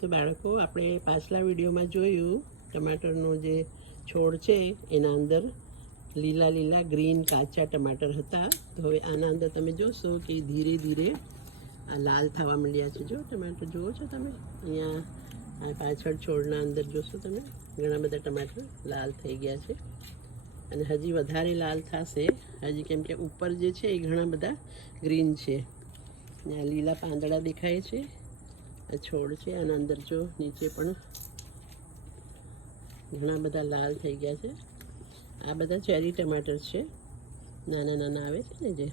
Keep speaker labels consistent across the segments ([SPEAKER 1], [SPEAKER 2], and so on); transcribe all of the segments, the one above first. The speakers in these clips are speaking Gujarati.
[SPEAKER 1] તો બાળકો, આપણે પાછલા વિડીયોમાં જોયું, ટમાટરનો જે છોડ છે, એના અંદર લીલા લીલા ગ્રીન કાચા ટમાટર હતા. તો હવે આના અંદર તમે જોશો કે ધીરે ધીરે આ લાલ થવા માંડ્યા છે. જો, ટમાટર જુઓ છો તમે? અહીંયા પાછળ છોડના અંદર જોશો તમે? ઘણા બધા ટમાટર લાલ થઈ ગયા છે. અને હજી વધારે લાલ થશે. હજી કેમ કે ઉપર જે છે એ ઘણા બધા ગ્રીન છે. આ લીલા પાંદડા દેખાય છે. આ છોડ છે, આના અંદર જો નીચે પણ ઘણા બધા લાલ થઈ ગયા છે. આ બધા ચેરી ટમાટર છે, નાના નાના આવે છે ને જે.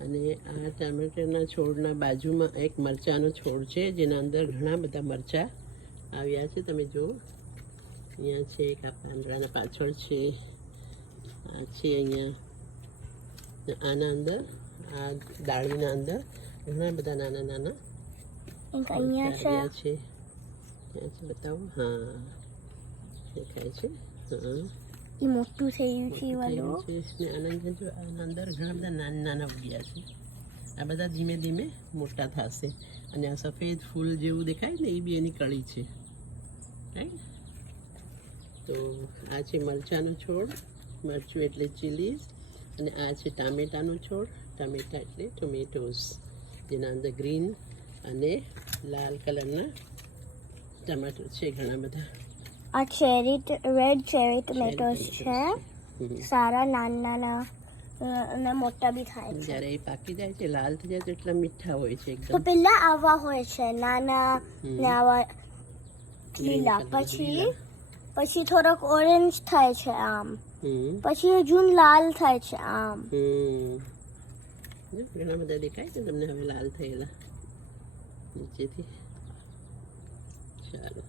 [SPEAKER 1] અને આ ટમેટરના છોડના બાજુમાં એક મરચાંનો છોડ છે, જેના અંદર ઘણા બધા મરચાં આવ્યા છે, તમે જુઓ. અહીંયા છે એક, આ પાંદડાના પાછળ છે, આ છે અહીંયા. આના અંદર, આ દાળીના અંદર ઘણા બધા નાના નાના
[SPEAKER 2] એક અહીંયા છે.
[SPEAKER 1] ક્યાં છે બતાવો. હા. દેખાય છે. હા
[SPEAKER 2] એ મોટું થઈ ગયું છે એ વાલું.
[SPEAKER 1] થયેલું છે. ને આના અંદર જો આના અંદર ઘણા બધા નાના નાના ઉગ્યા છે. આ બધા ધીમે ધીમે મોટા થશે. અને આ સફેદ ફૂલ જેવું દેખાય ને એ બી એની કળી છે. રાઈટ તો આ છે મરચાંનો છોડ. મરચું એટલે ચીલીઝ અને આ છે ટામેટાનો છોડ. ટામેટા એટલે ટોમેટોઝ. જેના અંદર ગ્રીન અને લાલ કલરના ટમેટો છે ઘણા બધા.
[SPEAKER 2] આ ચેરી રેડ ચેરી ટમેટોસ છે. સારા નાના નાના અને મોટા બી થાય છે.
[SPEAKER 1] જ્યારે એ પાકી જાય છે લાલ થઈ જાય તો એટલા મીઠા હોય છે
[SPEAKER 2] તો
[SPEAKER 1] એકદમ.
[SPEAKER 2] પેલા આવા હોય છે નાના ને આવા લીલા. પછી પછી થોડોક ઓરેન્જ થાય છે આમ. પછી હજુ લાલ થાય છે આમ.
[SPEAKER 1] ઘણા બધા દેખાય છે તમને હવે લાલ થયેલા. નીચેથી ચાલો